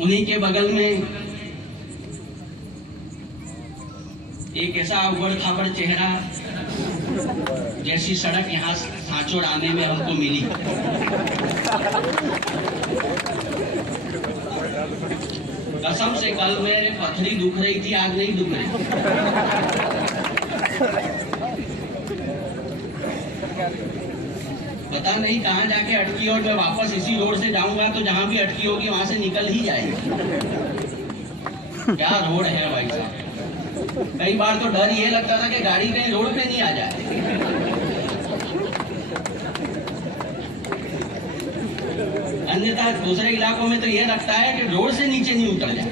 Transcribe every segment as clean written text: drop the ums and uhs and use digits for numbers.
उन्हीं के बगल में एक ऐसा उबड़ खाबड़ चेहरा जैसी सड़क यहाँ सांचौर आने में हमको मिली। कसम से कल मेरे पथरी दुख रही थी, आज नहीं दुख रही। पता नहीं कहाँ जाके अटकी और मैं वापस इसी रोड से जाऊंगा तो जहां भी अटकी होगी वहां से निकल ही जाएगी। क्या रोड है भाई साहब। कई बार तो डर ये लगता था कि गाड़ी कहीं रोड पे नहीं आ जाए। अन्यथा दूसरे इलाकों में तो ये लगता है कि रोड से नीचे नहीं उतर जाए।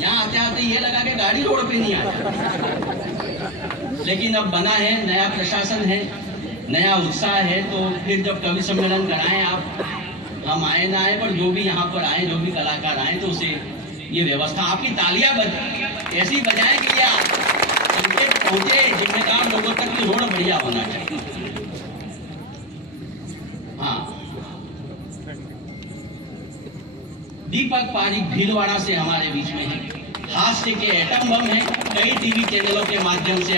यहाँ आते आते ये लगा कि गाड़ी रोड पे नहीं आ जाए। लेकिन अब बना है, नया प्रशासन है, नया उत्साह है, तो फिर जब कवि सम्मेलन कराएं आप, हम आए ना आए, पर जो भी यहाँ पर आए, जो भी कलाकार आए, तो उसे ये व्यवस्था आपकी तालियां ऐसी बजाएं कि ये संकेत पहुंचे जिम्मेदार लोगों तक की रोड बढ़िया होना चाहिए। हाँ, दीपक पारिक भीलवाड़ा से हमारे बीच में है। हास्य के एटम बम है। कई टीवी चैनलों के माध्यम से,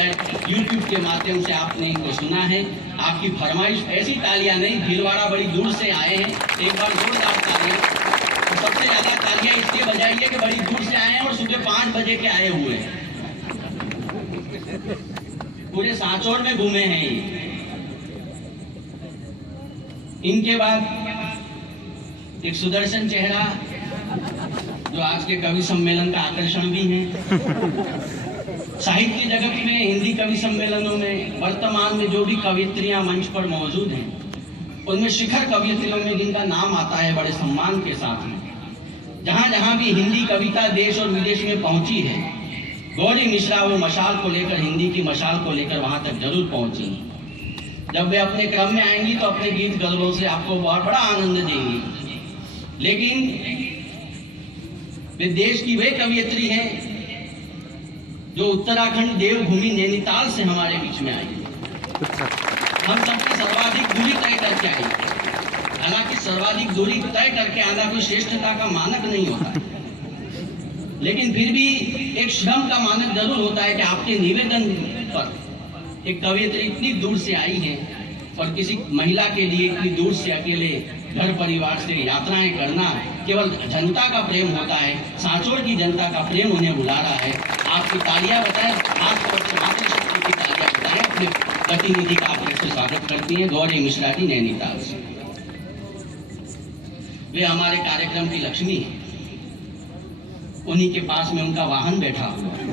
यूट्यूब के माध्यम से आपने इनको सुना है। आपकी फरमाइश, ऐसी तालियां नहीं, भीलवाड़ा बड़ी दूर से आए हैं, एक बार जोरदार तालियां। तो सबसे ज्यादा तालियां इसलिए बजाइए कि बड़ी दूर से आए हैं और सुबह 5 बजे के आए हुए हैं, पूरे सांचौर में घूमे हैं। इनके बाद एक सुदर्शन चेहरा जो आज के कवि सम्मेलन का आकर्षण भी है। साहित्य जगत में, हिंदी कवि सम्मेलनों में वर्तमान में जो भी कवियत्रियां मंच पर मौजूद हैं, उनमें शिखर कवियत्रियों में जिनका नाम आता है बड़े सम्मान के साथ में, जहां जहां भी हिंदी कविता देश और विदेश में पहुंची है, गौरी मिश्रा वो मशाल को लेकर, हिंदी की मशाल को लेकर वहां तक जरूर पहुंची। जब वे अपने क्रम में आएंगी तो अपने गीत गजलों से आपको बहुत बड़ा आनंद देंगी। लेकिन वे देश की वे कवियत्री हैं जो उत्तराखंड देवभूमि नैनीताल से हमारे बीच में आई। हम सबसे सर्वाधिक दूरी तय करके आई। हालांकि सर्वाधिक दूरी तय करके आना कोई श्रेष्ठता का मानक नहीं होता, लेकिन फिर भी एक श्रम का मानक जरूर होता है कि आपके निवेदन पर एक कवियत्री इतनी दूर से आई है और किसी महिला के लिए इतनी दूर से अकेले घर परिवार से यात्राएं करना केवल जनता का प्रेम होता है। सांचौर की जनता का प्रेम उन्हें बुला रहा है। आपकी तालियां बताएं, खासतौर से मातृशक्ति की तालियां बताएं। अपने प्रतिनिधि का आप से स्वागत करती हैं गौरी मिश्रा जी नैनीताल से। वे हमारे कार्यक्रम की लक्ष्मी है। उन्हीं के पास में उनका वाहन बैठा हुआ है।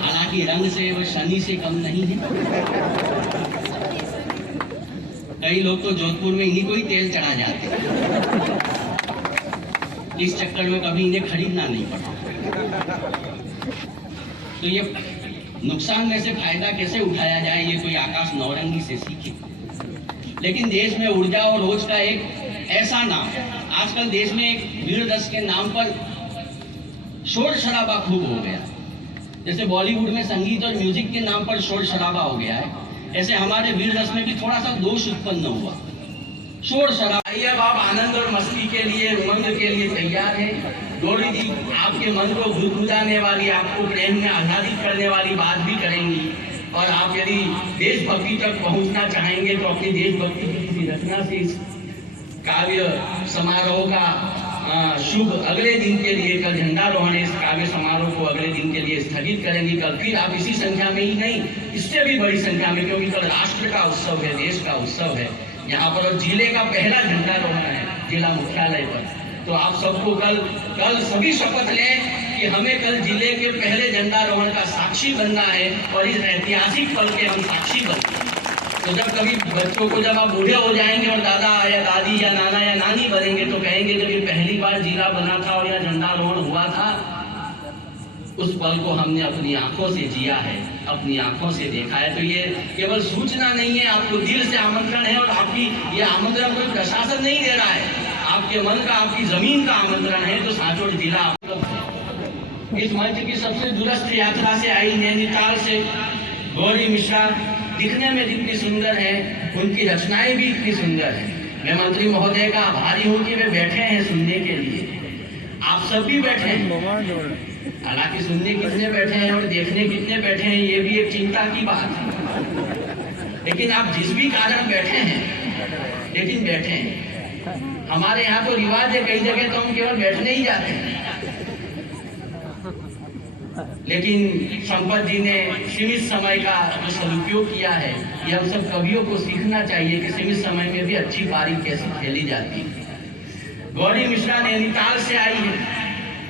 हालांकि रंग से वो शनि से कम नहीं है। कई लोग तो जोधपुर में इन्हीं को ही तेल चढ़ा जाते हैं। इस चक्कर में कभी इन्हें खरीदना नहीं पड़ा। तो ये नुकसान में से फायदा कैसे उठाया जाए, ये कोई आकाश नौरंगी से सीखे। लेकिन देश में ऊर्जा और रोज का एक ऐसा नाम, आजकल देश में एक वीररस के नाम पर शोर शराबा खूब हो गया। जैसे बॉलीवुड में संगीत और म्यूजिक के नाम पर शोर शराबा हो गया है, ऐसे हमारे वीररस में भी थोड़ा सा दोष उत्पन्न हुआ, शोर शराबा। अब आप आनंद और मस्ती के लिए, उमंग के लिए तैयार हैं। गौरी जी आपके मन को गुदगुदाने वाली, आपको प्रेम में आह्लादित करने वाली बात भी करेंगी। और आप यदि देशभक्ति तक पहुंचना चाहेंगे तो अपनी देशभक्ति की किसी रचना से इस काव्य समारोह का शुभ अगले दिन के लिए, कल झंडारोहण इस काव्य समारोह को अगले दिन के लिए स्थगित करेंगी। कल फिर आप इसी संख्या में ही नहीं, इससे भी बड़ी संख्या में, क्योंकि कल राष्ट्र का उत्सव है, देश का उत्सव है यहाँ पर, और जिले का पहला झंडारोहण है जिला मुख्यालय पर। तो आप सबको कल सभी शपथ लें कि हमें कल जिले के पहले झंडारोहण का साक्षी बनना है और इस ऐतिहासिक पल के हम साक्षी बनते हैं। तो जब कभी बच्चों को, जब आप बूढ़े हो जाएंगे और दादा या दादी या नाना या नानी बनेंगे, तो कहेंगे जब ये पहली बार जिला बना था और यहाँ झंडारोहण हुआ था, उस पल को हमने अपनी आंखों से जिया है, अपनी आंखों से देखा है। तो ये केवल सूचना नहीं है, आपको दिल से आमंत्रण है। और आपकी ये आमंत्रण कोई प्रशासन नहीं दे रहा है, आपके मन का, आपकी जमीन का आमंत्रण है। तो सांचौर जिला इस मंच की सबसे दूरस्थ यात्रा से आई नैनीताल से गौरी मिश्रा दिखने में जितनी सुंदर है, उनकी रचनाएं भी इतनी सुंदर है। मैं मंत्री महोदय का आभारी हूँ कि वे बैठे हैं सुनने के लिए। आप सब भी बैठे हैं, हालांकि सुनने कितने बैठे हैं और देखने कितने बैठे हैं ये भी एक चिंता की बात है, लेकिन आप जिस भी कारण बैठे हैं, लेकिन बैठे हैं। हमारे यहाँ तो रिवाज है, कई जगह तो हम केवल बैठने ही जाते हैं, लेकिन संपत जी ने सीमित समय का जो सदुपयोग किया है, ये हम सब कवियों को सीखना चाहिए कि सीमित समय में भी अच्छी पारी कैसे खेली जाती है। गौरी मिश्रा नैनीताल से आई है,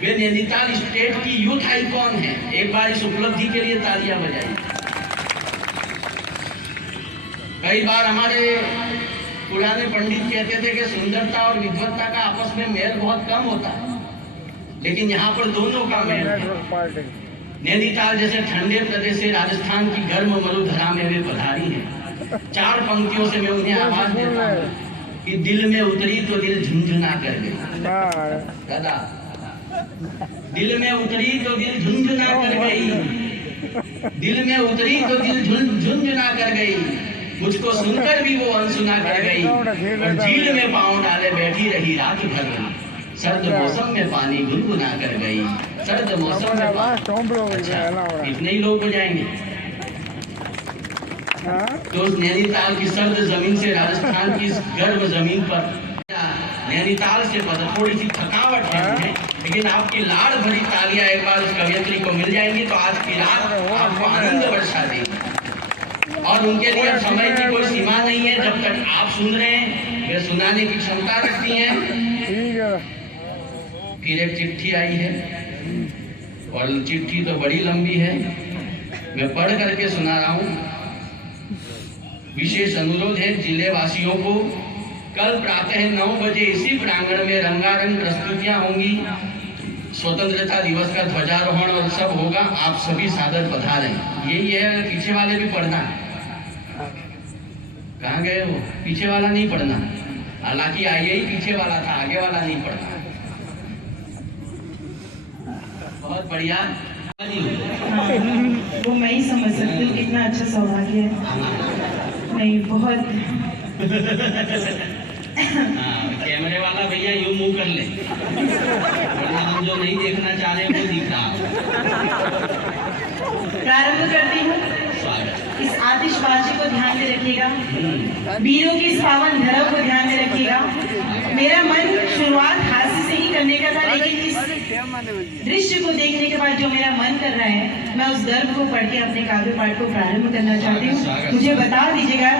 वे नैनीताल स्टेट की यूथ आइकॉन है। एक बार इस उपलब्धि के लिए तालियां बजाइए। कई बार हमारे पुराने पंडित कहते थे कि सुंदरता और विद्वत्ता का आपस में मेल बहुत कम होता है, लेकिन यहाँ पर दोनों का मेल है। नैनीताल जैसे ठंडे प्रदेश से राजस्थान की गर्म मरुधरा में वे पधारी हैं। 4 पंक्तियों से मैं उन्हें आवाज देता हूँ कि दिल में उतरी तो दिल झुंझुना कर गई। दादा, दिल में उतरी तो दिल झुंझुना कर गई, दिल में उतरी तो दिल झुंझुना कर गई, मुझको सुनकर भी वो अनसुना कर गई, और झील में पाँव डाले बैठी रही रात भर, सर्द मौसम में पानी गुनगुना कर गई, सर्द मौसम में पानी। इतने ही लोग बजाएंगे तो उस नैनीताल की सर्द जमीन से राजस्थान की इस गर्म जमीन पर नैनीताल से थोड़ी सी थकावट है, लेकिन आपकी लाड़ भरी तालियां एक बार उस कवयित्री को मिल जाएंगी तो आज की रात आपको आनंद वर्षा देगी। और उनके लिए अब समय की कोई सीमा नहीं है, जब तक आप सुन रहे हैं वे सुनाने की क्षमता रखती हैं। फिर एक चिट्ठी आई है और चिट्ठी तो बड़ी लंबी है, मैं पढ़ करके सुना रहा हूँ। विशेष अनुरोध है जिले वासियों को, कल प्रातः 9 बजे इसी प्रांगण में रंगारंग प्रस्तुतियां होंगी। स्वतंत्रता दिवस का ध्वजारोहण और सब होगा, आप सभी सादर पधारें। यही है, पीछे वाले भी पढ़ना। कहाँ गए हो? पीछे वाला नहीं पढ़ना, हालांकि यही पीछे वाला था, आगे वाला नहीं पढ़ना। बहुत बढ़िया। वो मैं ही समझ सकती हूँ कितना अच्छा सौभाग्य है। नहीं, बहुत कैमरे वाला भैया यूं मुंह कर ले, वरना हम जो नहीं देखना चाह रहे हैं वो दिख रहा। प्रारंभ करती हूँ। इस आतिशबाजी को ध्यान में रखिएगा, वीरों की इस पावन धरा को ध्यान में रखिएगा। मेरा मन शुरुआत हास्य से ही करने का था, लेकिन इस दृश्य को देखने के बाद जो मेरा मन कर रहा है, मैं उस गर्व को पढ़ के अपने काव्य पाठ को प्रारंभ करना चाहती हूँ। मुझे बता दीजिएगा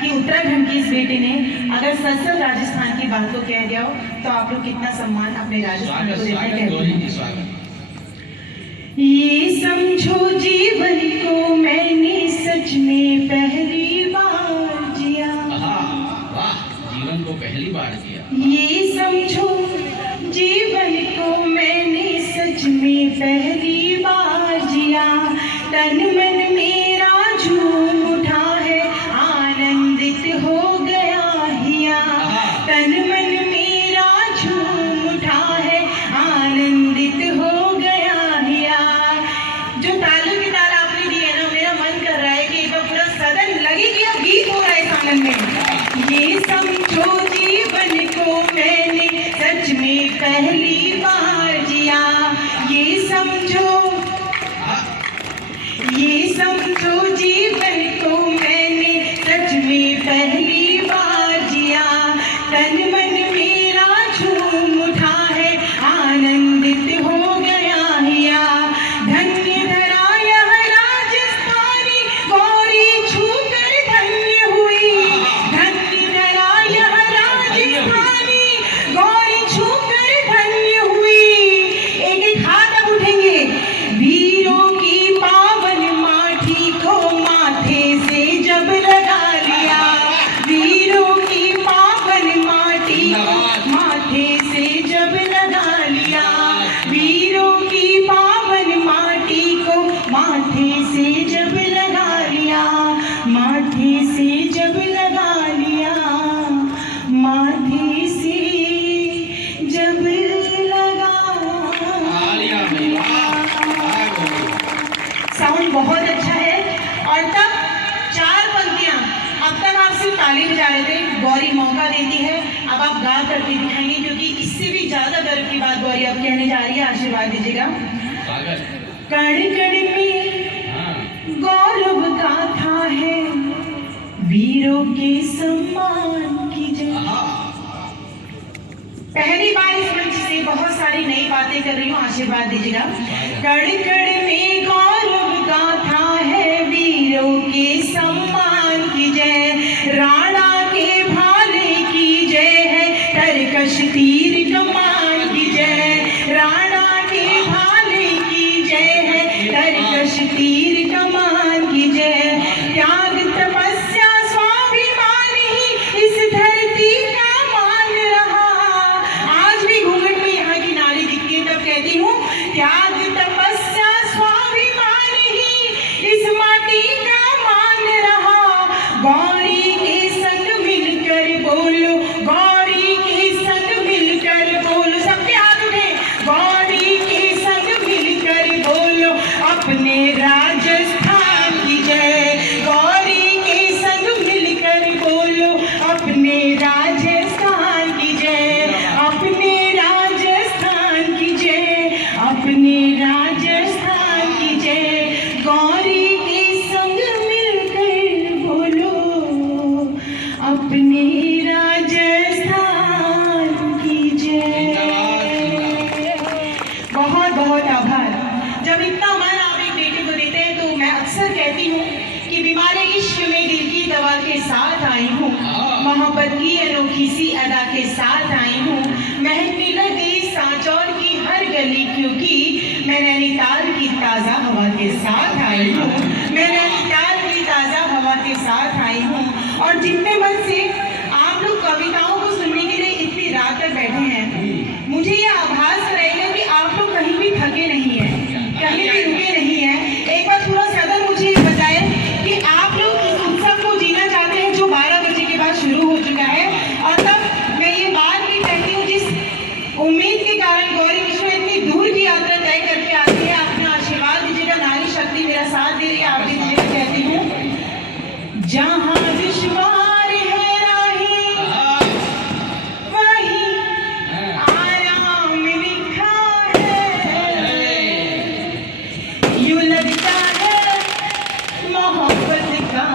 कि उत्तराखंड की इस बेटी ने अगर सच राजस्थान की बात को कह दिया हो तो आप लोग कितना सम्मान अपने राजस्थान को देते हैं। ये समझो जीवन को मैंने सच में पहली बार जिया। वाह, जीवन को पहली बार जिया। ये समझो जीवन को मैंने सच में पहली बार जिया, तन मन मेरा झूम उठा है, आनंदित हो गया हिया। तन मन मेरा झूम उठा है, आनंदित हो गया हिया। जो तालों की ताल आपने दी है ना, मेरा मन कर रहा है कि एक पूरा सदन लगे कि अब गीत हो रहा है इस आनंद में। ये समझो जीवन को मैंने सच में पहली बार जिया। ये समझो जीवन को मैंने सच में पहली बार जिया, तन मन मेरा झूम उठा है, आनंदित हो गया हिया। धन्य धरा यह राजस्थानी, गौरी छूकर धन्य हुई। धन्य धरा यह राजस्थानी, गौरी छूकर धन्य हुई। एक एक हाथ अब उठेंगे। वीरों की पावन माटी और तब 4 पंक्तियां, अब तक आप सिर्फ ताली बजा रहे थे, गौरी मौका देती है, अब आप गा करके दिखाएंगे, क्योंकि इससे भी ज्यादा गर्व की बात गौरी अब कहने जा रही है, आशीर्वाद दीजिएगा। कण कण में गौरव गाथा है, वीरों के सम्मान की जय। पहली बार इस मंच से बहुत सारी नई बातें कर रही हूँ, आशीर्वाद दीजिएगा। कण कण में गौरव गाथा है, वीरों के सम्मान की जय, राणा के भाले की जय है, तरकश तीर कमान की जय, राणा के भाले की जय है, तरकश तीर कमान की जय, त्याग तपस्या स्वाभिमान ही इस धरती का मान रहा। आज भी घूंघट में यहाँ की नारी दिखती है, तब कहती हूँ त्याग तपस्या स्वाभिमान ही इस माटी का मान रहा। गौरी के संग मिलकर बोलो, गौरी के संग मिलकर बोलो, सबके हाथ उठे, गौरी के संग मिलकर बोलो, अपने राजस्थान की जय, गौरी के संग मिलकर बोलो, अपने राजस्थान की जय, अपने राजस्थान की जय, अपने राजस्थान की जय, गौरी के संग मिलकर बोलो, अपने राजस्थान की जय। बहुत बहुत आभार। जब इतना मन आप एक बेटे को देते हैं तो मैं अक्सर कहती हूँ कि बीमारी इश्क में दिल की दवा के साथ आई हूँ, मोहब्बत की अनोखी सी अदा के साथ आई हूँ, महकने लग गई सांचौर की हर गली, क्योंकि मैं नैनीताल की ताज़ा हवा के साथ आई हूँ, मैं नैनीताल की ताज़ा हवा के साथ आई हूँ। और जितने मन से आप लोग कविताओं को सुनने के लिए इतनी रात तक बैठे हैं, मुझे ये आभास रहेगा कि आप लोग कहीं भी थके नहीं हैं, कहीं भी रुके नहीं हैं। एक बार पूरा सदन मुझे ये बताए कि आप लोग इस उत्सव को जीना चाहते हैं जो 12 बजे के बाद शुरू हो चुका है। और तब मैं ये बात भी कहती हूँ, जिस उम्मीद के कारण गौरी विश्व इतनी दूर की यात्रा तय करके आती है, अपना आशीर्वाद दीजिएगा, नारी शक्ति मेरा साथ दे रही है, आप भी दीजिएगा। कहती हूँ जहाँ विश्वार है राही, वहीं आराम लिखा है, यूं लगता है मोहब्बत का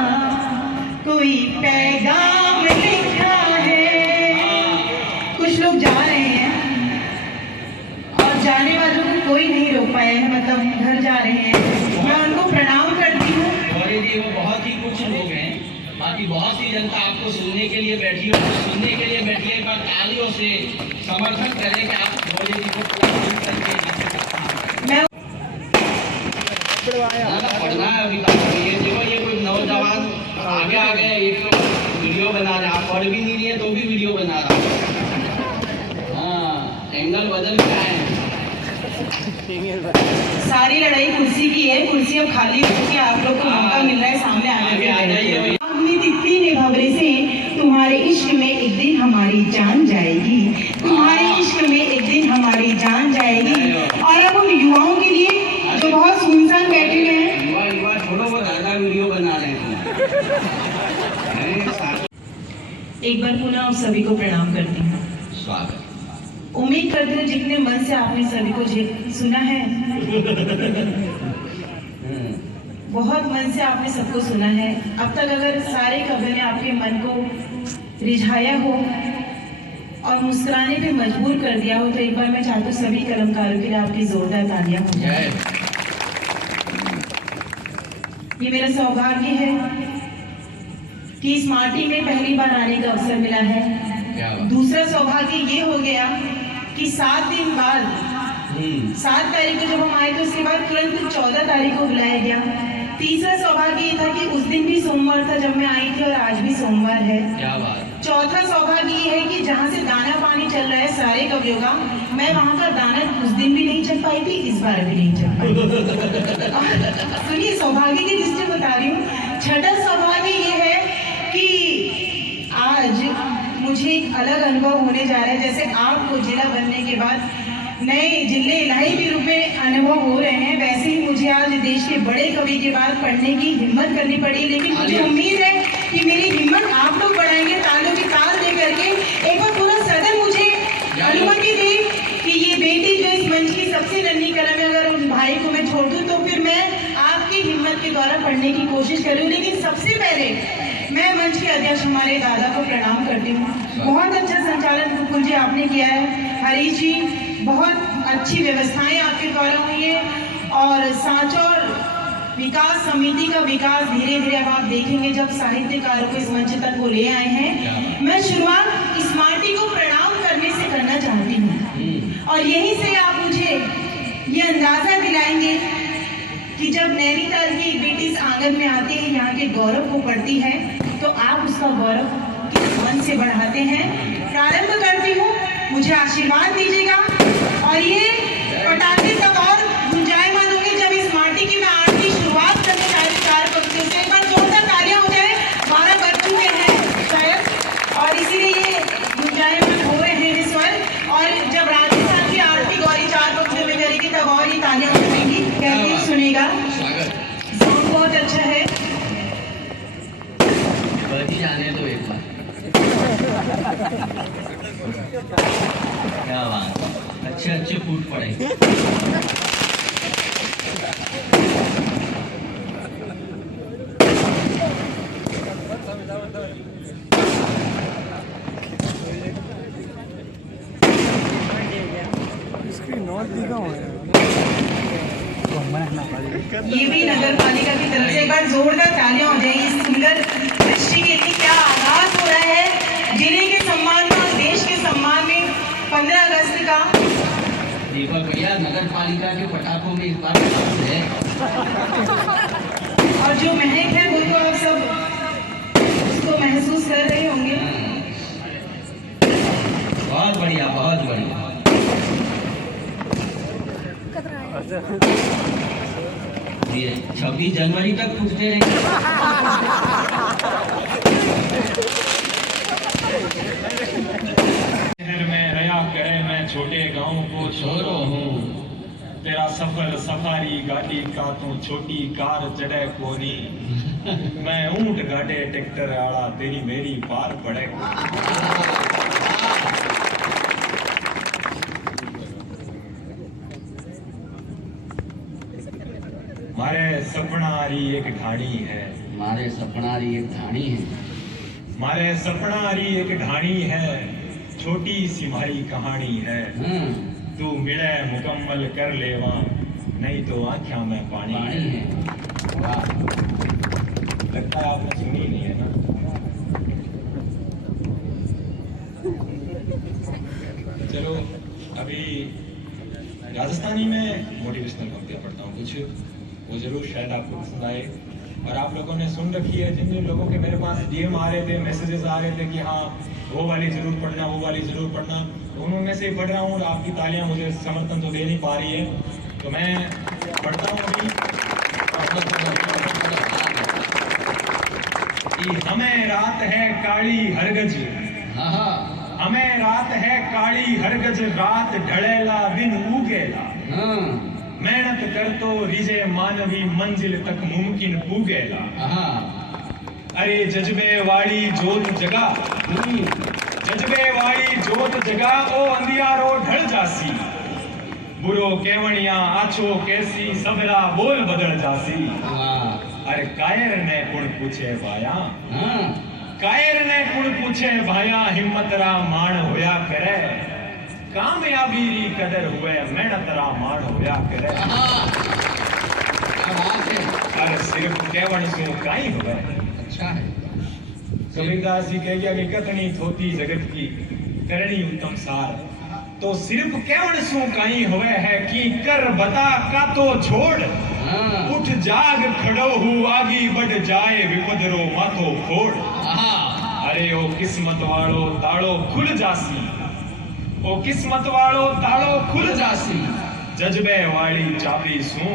कोई पैगाम लिखा है। कुछ लोग जा रहे हैं और जाने वालों को कोई नहीं रोक पाया है, मतलब घर जा रहे हैं, मैं उनको प्रणाम करती हूँ। गौरी जी वो बहुत ही कुछ लोग हैं, बाकी बहुत सी जनता आपको सुनने के लिए बैठी हो, सुनने के लिए बैठी है। एक बार तालियों से समर्थन करें कि आप गौरी जी को मैं पढ़ना है अभी तक। ये देखो, ये कोई नौजवान आगे आ गए, एक तो वीडियो बना रहा, आप पढ़ भी नहीं रही है तो भी वीडियो बना रहा। हाँ, एंगल बदल गया है। सारी लड़ाई कुर्सी की है, कुर्सी अब खाली हो चुकी है, आप लोग को मौका मिल रहा है सामने आने के। हमने तितली ने भवरे से, तुम्हारे इश्क में एक दिन हमारी जान जाएगी, तुम्हारे इश्क में एक दिन हमारी जान जाएगी। और अब उन युवाओं के लिए जो बहुत सुनसान बैठे हुए हैं, युवा छोड़ो, वो दादा वीडियो बना रहे हैं। एक बार पुनः आप सभी को प्रणाम करती हूँ। स्वागत। उम्मीद करती हूँ जितने मन से आपने सभी को सुना है, बहुत मन से आपने सबको सुना है। अब तक अगर सारे कवियों ने आपके मन को रिझाया हो और मुस्कुराने पे मजबूर कर दिया हो, तो एक बार मैं चाहती हूँ सभी कलमकारों के लिए आपकी जोरदार तालियां हो जाए। ये मेरा सौभाग्य है कि इस माटी में पहली बार आने का अवसर मिला है। दूसरा सौभाग्य ये हो गया कि 7 दिन बाद 7 तारीख को जब हम आए तो उसके बाद तुरंत 14 तारीख को बुलाया गया। तीसरा सौभाग्य ये था कि उस दिन भी सोमवार था जब मैं आई थी और आज भी सोमवार है। क्या बात। चौथा सौभाग्य ये है कि जहाँ से दाना पानी चल रहा है सारे कवियों का, मैं वहाँ का दाना उस दिन भी नहीं चल पाई थी, इस बार भी नहीं चल पाई। सुनिए, सौभाग्य की दृष्टि बता रही हूँ। छठा सौभाग्य ये है कि आज मुझे एक अलग अनुभव होने जा रहा है। जैसे आपको जिला बनने के बाद नए जिले इलाही भी रूप में अनुभव हो रहे हैं, वैसे ही मुझे आज देश के बड़े कवि के बाद पढ़ने की हिम्मत करनी पड़ी, लेकिन मुझे उम्मीद है कि मेरी हिम्मत आप लोग बढ़ाएंगे तालियों की ताल दे करके। एक बार पूरा सदन मुझे अनुमति दे कि ये बेटी जो इस मंच की सबसे नन्ही कलम है, अगर उन भाई को मैं छोड़ दूं तो फिर मैं आपकी हिम्मत के द्वारा पढ़ने की कोशिश करूं। लेकिन सबसे पहले मैं मंच के अध्यक्ष हमारे दादा को प्रणाम करती हूँ। बहुत अच्छा संचालन मुकुल जी आपने किया है। हरीश जी, बहुत अच्छी व्यवस्थाएं आपके द्वारा हुई है और सांचौर विकास समिति का विकास धीरे धीरे अब आप देखेंगे जब साहित्यकारों को इस मंच तक वो ले आए हैं। मैं शुरुआत इस माटी को प्रणाम करने से करना चाहती हूँ और यहीं से आप मुझे ये अंदाजा दिलाएंगे कि जब नैनीताल की एक बेटी इस आंगन में आती है, यहाँ के गौरव को पढ़ती है, तो आप उसका गौरव किस मन से बढ़ाते हैं। प्रारंभ करती हूँ, मुझे आशीर्वाद दीजिएगा और ये पटाखे तब और गुंजायमान होंगे जब इस माटी की मैं आरती शुरुआत करने जा रही 4 पंक्तियों से। एक बार जोरदार तालियां हो जाए। 12 बज चुके हैं शायद और इसीलिए ये गुंजायमान हो रहे हैं इस स्वर। और जब राजस्थान की आरती गौरी 4 पंक्तियों में करेगी तब और ये तालियां बजेंगी। कहती सुनेगा, साउंड बहुत अच्छा है। जाने दो एक बार। क्या बात, अच्छे अच्छे फूट पड़े। ये भी नगर पालिका की तरफ से एक बार जोरदार तालियां हो जाएंगी। इस सुंदर दृष्टि के लिए क्या आगाज हो रहा है जिले के सम्मान में और देश के सम्मान में 15 अगस्त का। दीपक भैया, नगर पालिका के पटाखों में इस बार है और जो महक है वो तो आप सब उसको महसूस कर रहे होंगे। बहुत बढ़िया, बहुत बढ़िया। ये 26 जनवरी तक पूछते रहेंगे। शहर में रहा करे मैं छोटे गांव को छोरो हूँ, तेरा सफर सफारी गाड़ी का तू छोटी कार चढ़े कोनी, मैं ऊंट गाड़े ट्रैक्टर आड़ा तेरी मेरी पार पड़े। मारे सपनारी एक ढाणी है, हमारे सपनारी एक ढाणी है, मारे सपनारी एक ढाणी है, छोटी सी मारी कहानी है। तू मिले मुकम्मल कर लेवा, नहीं तो आँखों में पानी है। वाह, लगता है आपने सुनी नहीं है ना। चलो अभी राजस्थानी में मोटिवेशनल पंक्तियाँ पढ़ता हूँ कुछ, वो जरूर शायद आपको पसंद आए। और आप लोगों ने सुन रखी है, जिन जिन लोगों के मेरे पास डीएम आ रहे थे, मैसेजेस आ रहे थे कि हाँ वो वाली जरूर पढ़ना, वो वाली जरूर पढ़ना, तो उन्होंने से ही पढ़ रहा हूँ और आपकी तालियां मुझे समर्थन तो दे नहीं पा रही है, तो मैं पढ़ता हूँ अभी। कि हमें रात है काली हरगज, हमें रात है काली हरगज, रात ढळेला दिन उगेला, मेहनत कर तो रिजे मानवी मंजिल तक मुमकिन पूगेला। अरे जज्बे वाली जोत जगा, जज्बे वाली जोत जगा, ओ अंधियारो ढल जासी, बुरो केवणिया आछो कैसी, सबरा बोल बदल जासी। अरे कायर ने कुण पूछे भाया, कायर ने कुण पूछे भाया, हिम्मत रा मान होया करे, कामयाबी री कदर हुए मेहनत रा मान होया करे। अरे सिर्फ केवण सु काई हुए। अच्छा है। कबीरदास जी कह गया कि कतनी थोती जगत की करनी उत्तम सार, तो सिर्फ केवण सु काई हुए है कि कर बता का तो छोड़, उठ जाग खड़ो हूँ आगी बढ़ जाए विपदरो माथो फोड़। अरे ओ किस्मत वालो ताड़ो खुल जासी, ओ किस्मत वालो ताड़ो खुल जासी, जज्बे वाली चाबी सू,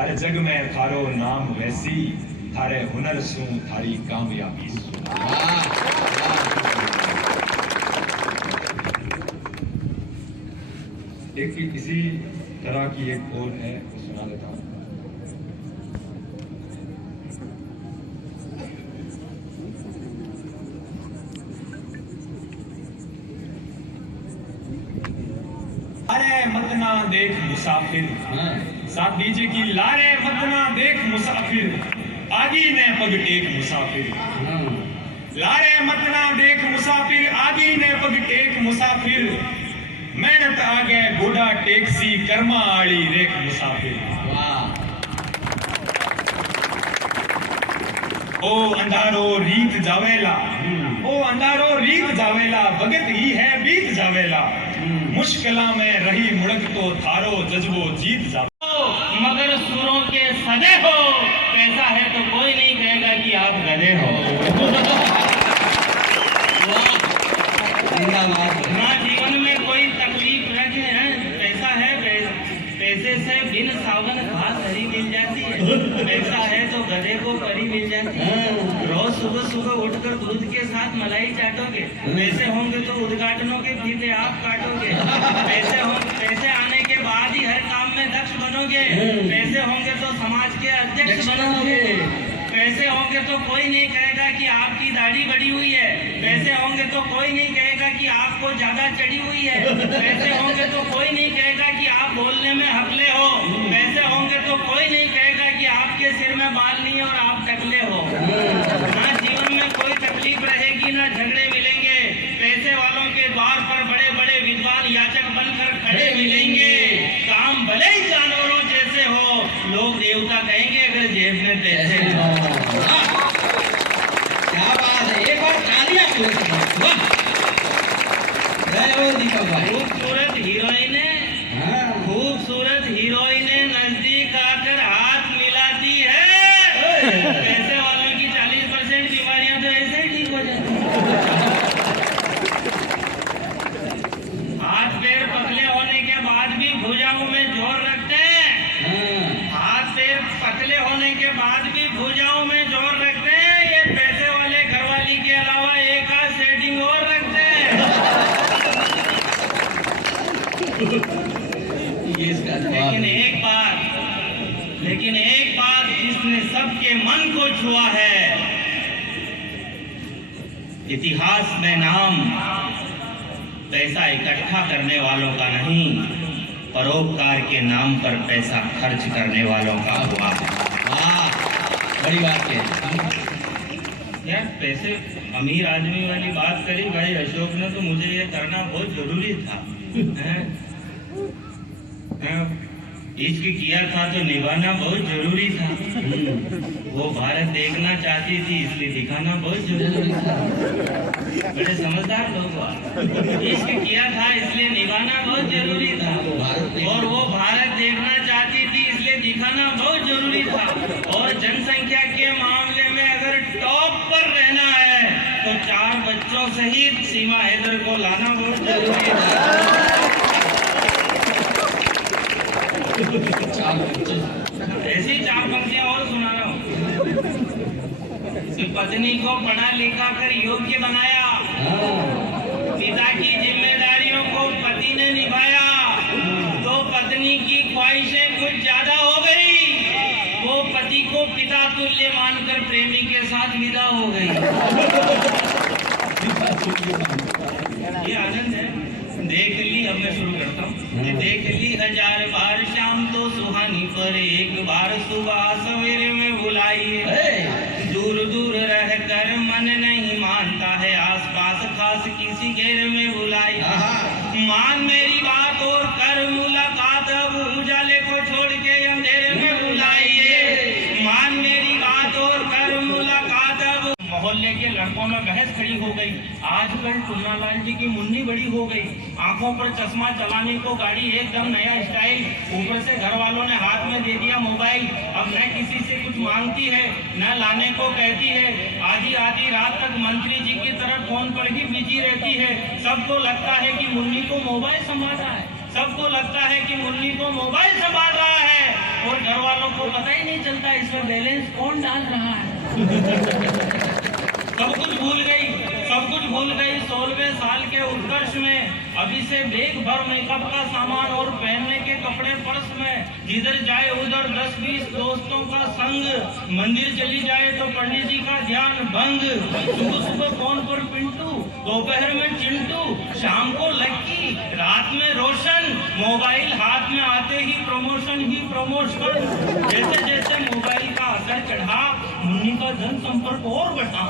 अरे जग में थारो नाम वैसी, थारे हुनर सू थारी कामयाबी सू। एक इसी तरह की एक और है, वो सुना देता हूँ। मत ना देख मुसाफिर। साथ दीजिए कि लारे मत ना देख मुसाफिर, आगी ने पग टेक मुसाफिर। लारे मत ना देख मुसाफिर, आगी ने पग टेक मुसाफिर। मेहनत आगे गोडा टेक्सी, कर्मा आड़ी रेख मुसाफिर। ओ अंधारो रीत जावेला, ओ अंधारो रीत जावेला, भगत ही है बीत जावेला। मुश्किला में रही मुड़क तो थारो जज्बो जीत जावे। मगर सुरों के सदे हो, पैसा है तो कोई नहीं कहेगा कि आप गधे हो। ना जीवन में कोई तकलीफ रखे हैं, पैसा है, पैसे से बिन सावन घास हरी मिल जाती है। पैसा है तो गधे को परी मिल जाती है। रोज सुबह सुबह उठकर दूध के साथ मलाई चाटोगे, पैसे होंगे तो उद्घाटनों के फीते आप काटोगे। पैसे आने के बाद ही हर काम में दक्ष बनोगे। पैसे होंगे तो समाज के अध्यक्ष बनोगे। पैसे होंगे तो कोई नहीं कहेगा कि आपकी दाढ़ी बढ़ी हुई है। पैसे होंगे तो कोई नहीं कहेगा कि आपको ज्यादा चढ़ी हुई है। पैसे होंगे तो कोई नहीं कहेगा कि आप बोलने में हकले हो। पैसे होंगे तो कोई नहीं कहेगा कि आपके सिर में बाल नहीं है और आप टकले हो। ना जीवन में कोई तकलीफ रहेगी, ना झगड़े मिलेंगे। पैसे वालों के द्वार पर बड़े बड़े विद्वान याचक बनकर खड़े मिलेंगे। काम भले ही जानवरों जैसे हो, लोग देवता कहेंगे अगर जेब में पैसे हो। क्या बात है, एक बार तालियां खूबसूरत हीरोइन है, खूबसूरत हीरोइन नजदीक आकर हाथ मिलाती है। पैसे वालों की 40% बीमारियां तो ऐसे ही ठीक हो जाती हैं। हाथ पैर पतले होने के बाद भी भुजाओं में जोर रखते हैं। हाथ पैर पतले होने के बाद भी भुजाओं में जोर रखते हैं। ये पैसे वाले घरवाली के अलावा एक आध सेटिंग और रखते हैं। लेकिन एक बात जिसने सबके मन को छुआ है, इतिहास में नाम पैसा इकट्ठा करने वालों का नहीं, परोपकार के नाम पर पैसा खर्च करने वालों का हुआ है। बड़ी बात है यार। पैसे अमीर आदमी वाली बात करी भाई अशोक ने, तो मुझे ये करना बहुत जरूरी था। इश्क किया था तो निभाना बहुत जरूरी था। वो भारत देखना चाहती थी इसलिए दिखाना बहुत जरूरी था। बड़े समझदार लोग। इश्क किया था इसलिए निभाना बहुत जरूरी था, और वो भारत देखना चाहती थी इसलिए दिखाना बहुत जरूरी था। और जनसंख्या के मामले में अगर टॉप पर रहना है तो 4 बच्चों सहित सीमा हैदर को लाना बहुत जरूरी था। ऐसी 4 पंक्तियां और सुना रहा हूँ। पत्नी को पढ़ा लिखा कर योग्य बनाया, पिता की जिम्मेदारियों को पति ने निभाया, तो पत्नी की ख्वाहिशें कुछ ज्यादा हो गई। वो पति को पिता तुल्य मानकर प्रेमी के साथ विदा हो गई। ये आनंद है। देख ली, अब मैं शुरू करता हूँ। देख ली 1000 बार शाम तो सुहानी, पर एक बार सुबह सवेरे में बुलाइए। दूर दूर रह कर मन नहीं मानता है, आसपास खास किसी घेर में बुलाइए। मान मेरी बात और कर मुलाकात, अब उजाले को छोड़ के अंधेरे में बुलाइए। मान मेरी बात और कर मुलाकात। अब मोहल्ले के लड़कों में बहस खड़ी हो गई। आजकल टुन्नालाल जी की मुन्नी बड़ी हो गई। आंखों पर चश्मा, चलाने को गाड़ी एकदम नया स्टाइल, ऊपर से घर वालों ने हाथ में दे दिया मोबाइल। अब न किसी से कुछ मांगती है न लाने को कहती है। आधी आधी रात तक मंत्री जी की तरफ फोन पर ही बिजी रहती है। सबको लगता है कि मुन्नी को मोबाइल संभाल रहा है, सबको लगता है कि मुन्नी को मोबाइल संभाल रहा है, और घर वालों को पता ही नहीं चलता इसमें बैलेंस कौन डाल रहा है। सब कुछ भूल गई, सब सब कुछ भूल गई 16वें साल के उत्कर्ष में। अभी से बैग भर मेकअप का सामान और पहनने के कपड़े पर्स में। जिधर जाए उधर 10-20 दोस्तों का संग। मंदिर चली जाए तो पंडित जी का ध्यान भंग। सुबह सुबह फोन पर पिंटू, दोपहर में चिंटू, शाम को लक्की, रात में रोशन। मोबाइल हाथ में आते ही प्रमोशन ही प्रमोशन। जैसे जैसे मोबाइल का असर चढ़ा मुन्नी का जनसंपर्क और बढ़ा।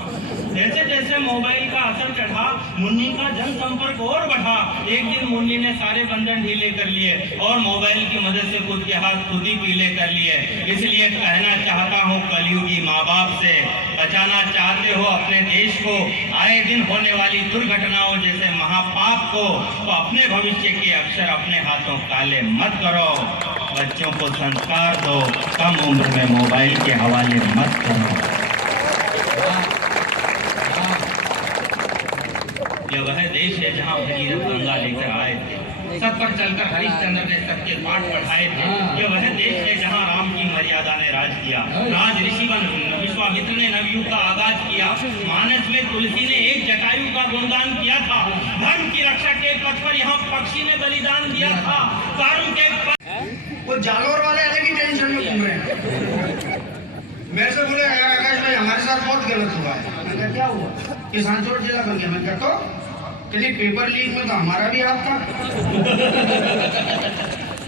जैसे जैसे मोबाइल का असर चढ़ा मुन्नी का जनसंपर्क और बढ़ा। एक दिन मुन्नी ने सारे बंधन ढीले कर लिए और मोबाइल की मदद से खुद के हाथ खुद ही पीले कर लिए। इसलिए कहना चाहता हूँ कलयुगी माँ बाप से, बचाना चाहते हो अपने देश को आए दिन होने वाली दुर्घटनाओं जैसे महापाप को, तो अपने भविष्य के अक्षर अपने हाथों काले मत करो। बच्चों को संस्कार दो, कम उम्र में मोबाइल के हवाले मत करो। यह वह देश है जहाँ भगीरथ गंगा लेकर आए थे, सब पर चलकर हरिश्चंद्र ने सबके पाठ पढ़ाए थे। यह वह देश है जहाँ राम की मर्यादा ने राज किया। राज ऋषिवन विश्वामित्र ने नवयुग का आगाज किया। मानस में तुलसी ने एक जटायु का गुणगान किया था। धर्म की रक्षा के पथ पर यहाँ पक्षी ने बलिदान दिया था। कर्म के वो जालोर वाले अलग ही टेंशन में घूम रहे हैं। मेरे से बोले यार आकाश भाई हमारे साथ बहुत गलत हुआ है। मैंने कहा क्या हुआ? किसान चोर जिला बन गया। मैं कहता तो कहते पेपर लीक में तो हमारा भी हाथ था।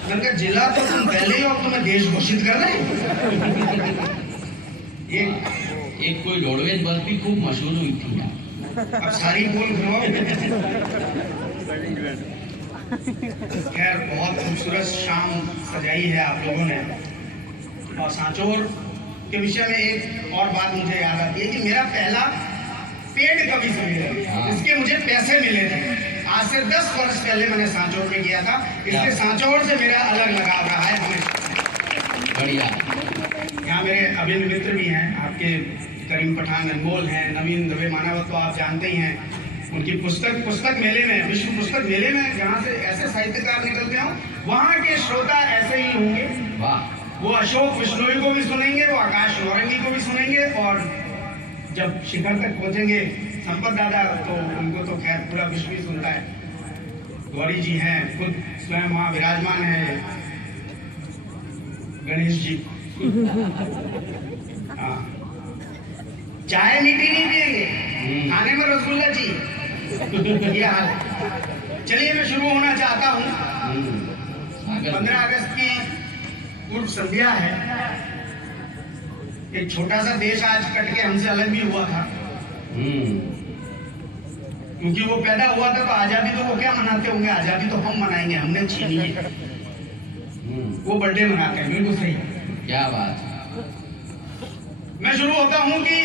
मैंने कहा जिला तो तुम पहले ही हो, तुम्हें देश घोषित कर रहे हैं। एक कोई रोडवेज बस भी खूब मशहूर हुई थी यार। अब सारी पोल घुमाओ। खैर बहुत खूबसूरत शाम सजाई है आप लोगों ने। और सांचौर के विषय में एक और बात मुझे याद आती है कि मेरा पहला पेड कवि सम्मेलन, इसके मुझे पैसे मिले थे। आज से 10 वर्ष पहले मैंने सांचौर में किया था, इसलिए सांचौर से मेरा अलग लगाव रहा है हमें। बढ़िया। यहाँ मेरे अभिन्न मित्र भी हैं, आपके करीम पठान अनमोल हैं, नवीन दवे मानवत तो आप जानते ही हैं। उनकी पुस्तक मेले में, विश्व पुस्तक मेले में जहाँ से ऐसे साहित्यकार निकलते हों, वहाँ के श्रोता ऐसे ही होंगे। वाह। वो अशोक बिश्नोई को भी सुनेंगे, वो आकाश नौरंगी को भी सुनेंगे, और जब शिखर तक पहुंचेंगे संपत दादा, तो उनको तो खैर पूरा विश्व ही सुनता है। गौरी जी हैं, खुद स्वयं वहाँ विराजमान है, गणेश जी। हाँ, चाय मीठी नहीं पिएंगे, खाने में रसगुल्ला जी। ये हाल है। चलिए मैं शुरू होना चाहता हूँ। 15 अगस्त की पूर्व संध्या है। एक छोटा सा देश आज कट के हमसे अलग भी हुआ था। क्योंकि वो पैदा हुआ था तो आजादी तो वो क्या मनाते होंगे, आजादी तो हम मनाएंगे, हमने छीनी है। वो बर्थडे मनाते हैं, बिल्कुल सही। क्या बात। मैं शुरू होता हूँ कि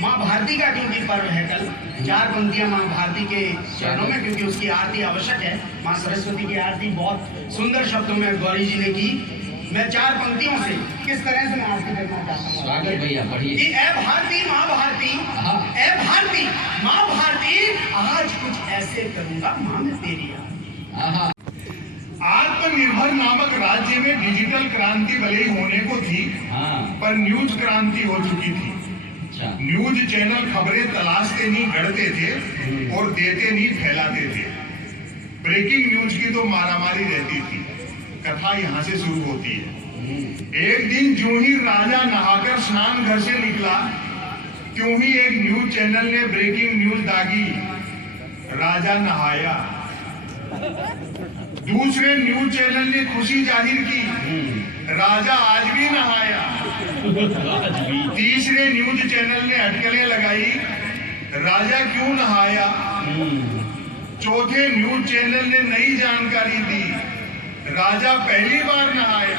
माँ भारती का क्योंकि पर्व है कल, 4 पंक्तियां माँ भारती के चरणों में, क्योंकि उसकी आरती आवश्यक है। माँ सरस्वती की आरती बहुत सुंदर शब्दों में गौरी जी ने की। मैं 4 पंक्तियों से किस तरह से मैं आरती करना चाहता हूँ। स्वागत भैया, पढ़िए। कि ऐ भारती माँ भारती, ऐ भारती माँ भारती, आज कुछ ऐसे करूंगा माँ मैं तेरी। आत्मनिर्भर नामक राज्य में डिजिटल क्रांति भले ही होने को थी, पर न्यूज क्रांति हो चुकी थी। न्यूज चैनल खबरें तलाशते नहीं, गढ़ते थे और देते नहीं, फैलाते थे। ब्रेकिंग न्यूज की तो मारामारी रहती थी। कथा यहाँ से शुरू होती है। एक दिन जो ही राजा नहाकर स्नान घर से निकला, त्यों ही एक न्यूज चैनल ने ब्रेकिंग न्यूज दागी, राजा नहाया। दूसरे न्यूज चैनल ने खुशी जाहिर की, राजा आज भी नहाया। तीसरे न्यूज चैनल ने अटकलें लगाई, राजा क्यों नहाया। चौथे न्यूज चैनल ने नई जानकारी दी, राजा पहली बार नहाया।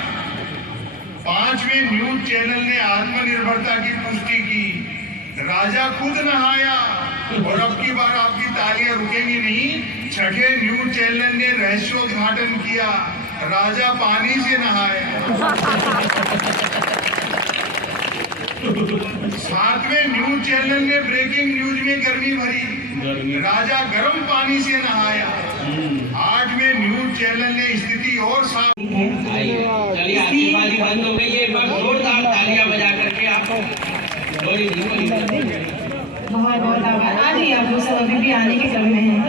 5वें न्यूज चैनल ने आत्मनिर्भरता की पुष्टि की, राजा खुद नहाया। और अब की बार आपकी तालियां रुकेंगी नहीं। 6ठे न्यूज चैनल ने रहस्योद्घाटन किया, राजा पानी से नहाया। 7वें न्यूज चैनल ने ब्रेकिंग न्यूज में गर्मी भरी, राजा गर्म पानी से नहाया। 8वें न्यूज चैनल ने स्थिति और साफ। चलिए आतिशबाजी बंद हो गई है, एक बार जोरदार तालियां बजा करके आपको बहुत बहुत आभार। आ जाइए आप लोग सब, अभी भी आने के क्रम में हैं,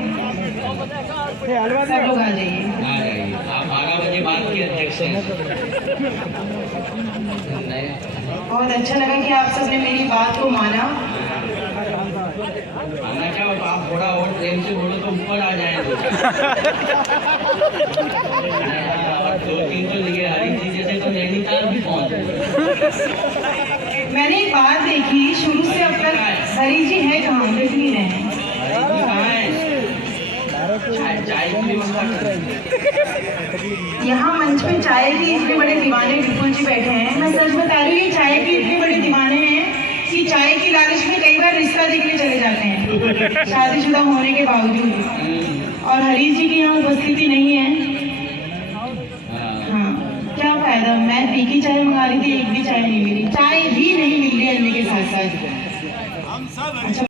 सब लोग आ जाइए। आ जाइए, आप 12 बजे बाद के अध्यक्ष हैं। बहुत अच्छा लगा कि आप सबने मेरी बात को माना। आना क्या, आप थोड़ा और प्रेम से बोलो तो ऊपर आ जाए। 2-3 तो लिए हरी जी जैसे तो नैनीताल भी पहुंच। मैंने एक बात देखी, शुरू से अब तक हरी जी है कहाँ, दिख नहीं रहे हैं। कहाँ है? चाय की व्यवस्था करें। यहाँ मंच पे चाय के इतने बड़े दीवाने विपुल जी बैठे हैं। मैं सच बता रही हूँ, ये चाय के इतने बड़े दीवाने हैं कि चाय की लालच में कई बार रिश्ता देखने चले जाते हैं शादीशुदा होने के बावजूद। और हरीश जी की यहाँ उपस्थिति नहीं है। हाँ, क्या फायदा, मैं फीकी चाय मंगा रही थी, एक भी चाय नहीं मिली, चाय भी नहीं मिल रही अन्य के साथ साथ। अच्छा